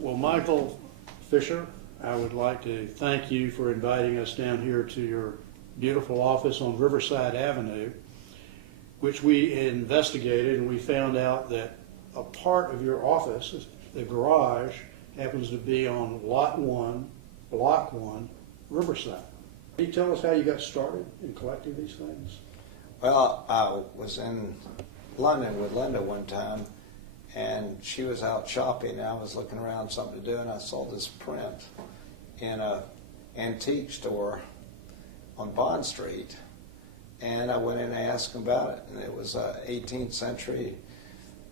Well, Michael Fisher, I would like to thank you for inviting us down here to your beautiful office on Riverside Avenue, which we investigated, and we found out that a part of your office, the garage, happens to be on Lot 1, Block 1, Riverside. Can you tell us how you got started in collecting these things? Well, I was in London with Linda one time, and she was out shopping, and I was looking around something to do, and I saw this print in an antique store on Bond Street, and I went in and asked them about it, and it was an 18th century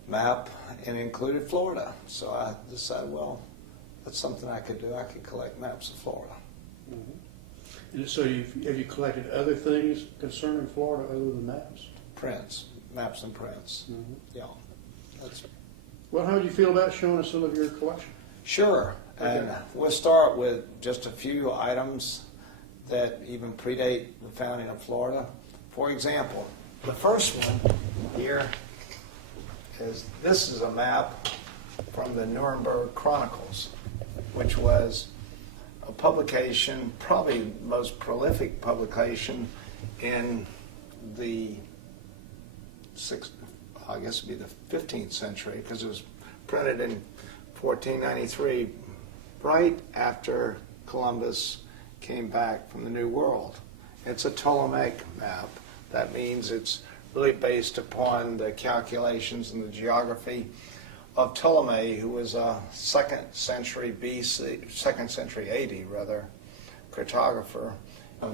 map, and it included Florida. So I decided, well, that's something I could do. I could collect maps of Florida. Mm-hmm. And so have you collected other things concerning Florida other than maps? Prints, maps and prints. Mm-hmm. Yeah. That's Well, how do you feel about showing us some of your collection? Sure. And we'll start with just a few items that even predate the founding of Florida. For example, the first one here this is a map from the Nuremberg Chronicles, which was a publication, probably most prolific publication in the I guess it'd be the 15th century, because it was printed in 1493, right after Columbus came back from the New World. It's a Ptolemaic map. That means it's really based upon the calculations and the geography of Ptolemy, who was a 2nd century AD rather, cartographer.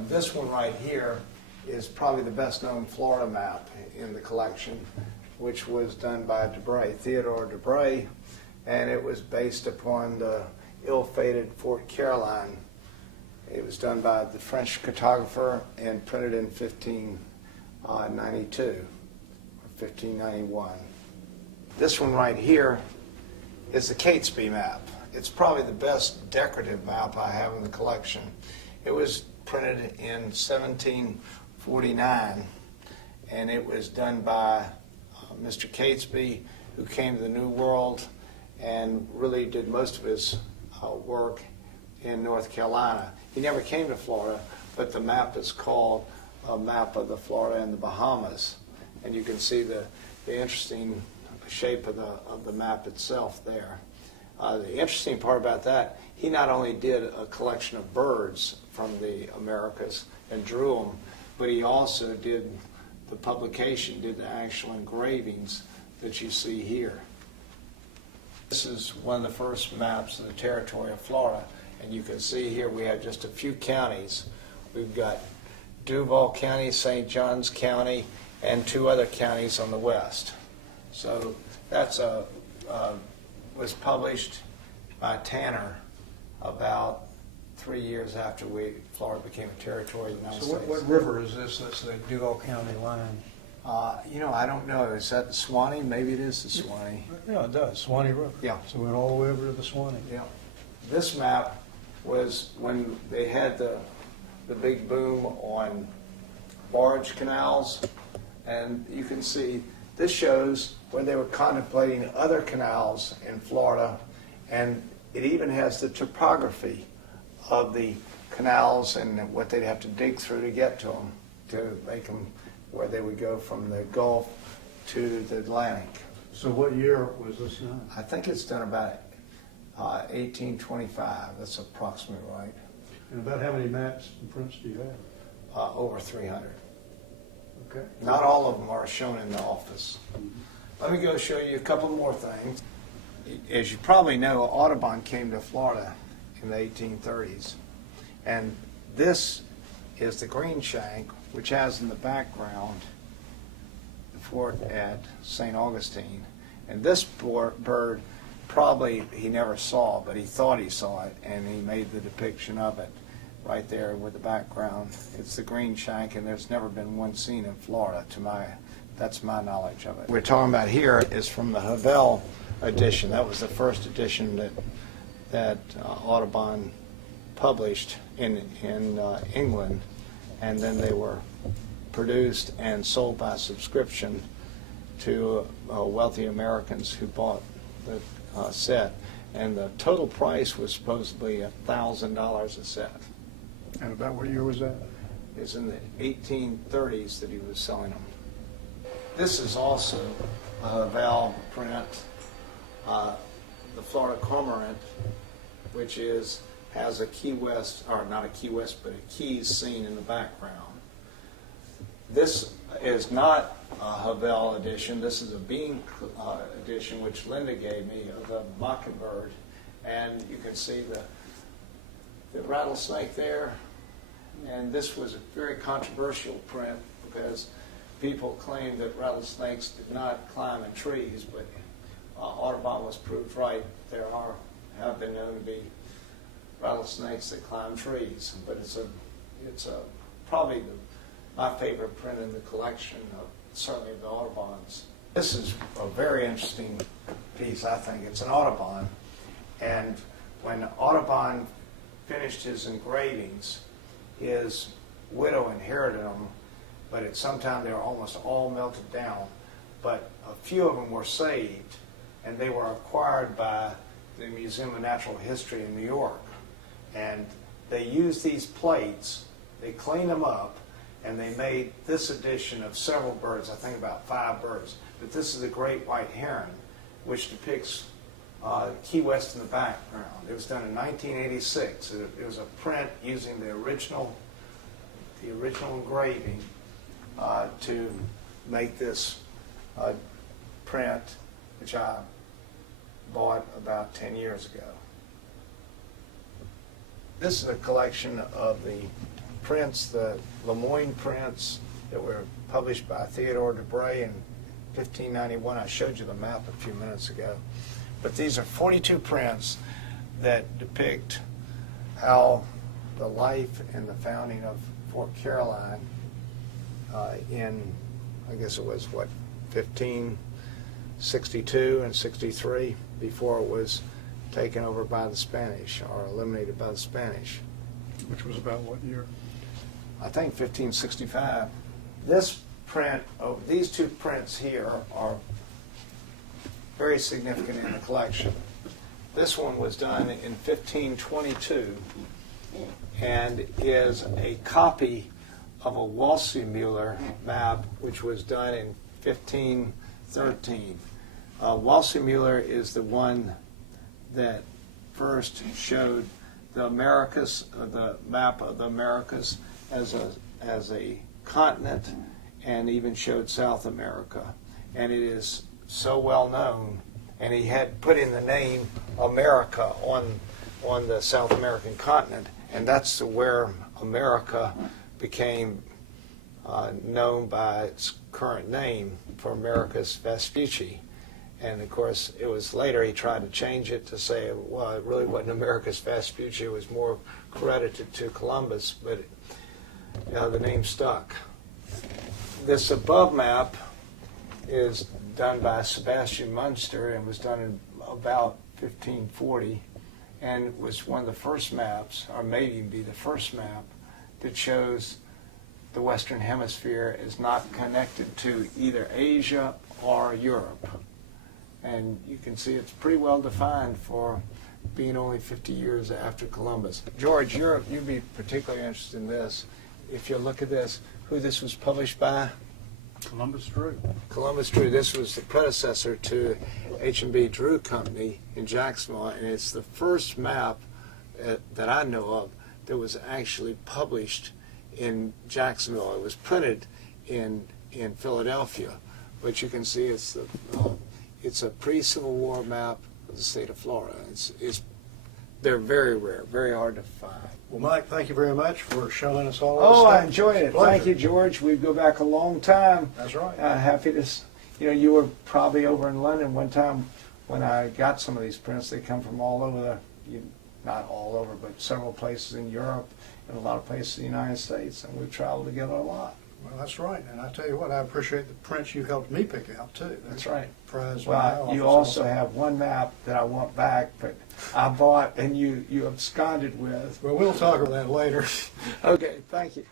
This one right here is probably the best known Florida map in the collection, which was done by Debray, Theodore Debray, and it was based upon the ill-fated Fort Caroline. It was done by the French cartographer and printed in 1592 or 1591. This one right here is the Catesby map. It's probably the best decorative map I have in the collection. It was printed in 1749, and it was done by Mr. Catesby, who came to the New World and really did most of his work in North Carolina. He never came to Florida, but the map is called a map of the Florida and the Bahamas, and you can see the interesting shape of the map itself there. The interesting part about that, he not only did a collection of birds from the Americas and drew them, but he also did the publication, did the actual engravings that you see here. This is one of the first maps of the territory of Florida, and you can see here we have just a few counties. We've got Duval County, St. Johns County, and 2 other counties on the west. So that's was published by Tanner about 3 years after Florida became a territory of the United States. So what river is this? That's the Duval County line. I don't know. Is that the Swanee? Maybe it is the Swanee. Yeah, it does. Swanee River. Yeah. So we went all the way over to the Swanee. Yeah. This map was when they had the big boom on barge canals, and you can see this shows where they were contemplating other canals in Florida, and it even has the topography of the canals and what they'd have to dig through to get to them, to make them where they would go from the Gulf to the Atlantic. So what year was this done? I think it's done about 1825. That's approximately right. And about how many maps and prints do you have? Over 300. Okay. Not all of them are shown in the office. Let me go show you a couple more things. As you probably know, Audubon came to Florida in the 1830s. And this is the greenshank, which has in the background the fort at St. Augustine. And this bird, probably he never saw, but he thought he saw it, and he made the depiction of it right there with the background. It's the greenshank, and there's never been one seen in Florida, that's my knowledge of it. What we're talking about here is from the Havel edition. That was the first edition that Audubon published in England, and then they were produced and sold by subscription to wealthy Americans who bought the set. and the total price was supposedly $1,000 a set. And about what year was that? It's in the 1830s that he was selling them. This is also a Havel print, the Florida Cormorant, which has a Key West, or not a Key West, but a Keys scene in the background. This is not a Havel edition. This is a Bean edition, which Linda gave me, of the Mockingbird. And you can see the rattlesnake there. And this was a very controversial print because people claimed that rattlesnakes did not climb in trees, but Audubon was proved right. There have been known to be rattlesnakes that climb trees, but it's probably my favorite print in the collection, certainly of the Audubons. This is a very interesting piece, I think. It's an Audubon, and when Audubon finished his engravings, his widow inherited them, but at some time they were almost all melted down. But a few of them were saved, and they were acquired by the Museum of Natural History in New York. And they used these plates, they cleaned them up, and they made this edition of several birds, I think about 5 birds. But this is a great white heron, which depicts Key West in the background. It was done in 1986. It was a print using the original engraving to make this print, which I bought about 10 years ago. This is a collection of the prints, the Lemoyne prints that were published by Theodore Debray in 1591. I showed you the map a few minutes ago. But these are 42 prints that depict how the life and the founding of Fort Caroline in, I guess it was, 1562 and 63, before it was taken over by the Spanish, or eliminated by the Spanish. Which was about what year? I think 1565. This print, these 2 prints here are very significant in the collection. This one was done in 1522 and is a copy of a Wälsimuller map, which was done in 1513. Wälsimuller is the one that first showed the Americas, the map of the Americas as a continent, and even showed South America. And it is so well known, and he had put in the name America on the South American continent, and that's where America became known by its current name for Americus Vespucci. And of course, it was later he tried to change it to say, well, it really wasn't Americus Vespucci, it was more credited to Columbus, but the name stuck. This above map is done by Sebastian Munster and was done in about 1540, and was one of the first maps, or may even be the first map, that shows the Western Hemisphere is not connected to either Asia or Europe. And you can see it's pretty well defined for being only 50 years after Columbus. George, you'd be particularly interested in this. If you look at this, who this was published by? Columbus Drew. Columbus Drew. This was the predecessor to H&B Drew Company in Jacksonville, and it's the first map that I know of that was actually published in Jacksonville. It was printed in Philadelphia, but you can see it's a pre-Civil War map of the state of Florida. They're very rare, very hard to find. Well, Mike, thank you very much for showing us all this Oh, stuff. I enjoyed it. Pleasure. Thank you, George. We go back a long time. That's right. Happy to, you were probably over in London one time when I got some of these prints. They come from all over not all over, but several places in Europe and a lot of places in the United States, and we've traveled together a lot. Well, that's right. And I tell you what, I appreciate the prints you helped me pick out, too. That's right. Prize Well, you also have one map that I want back, but I bought and you absconded with. Well, we'll talk about that later. Okay, thank you.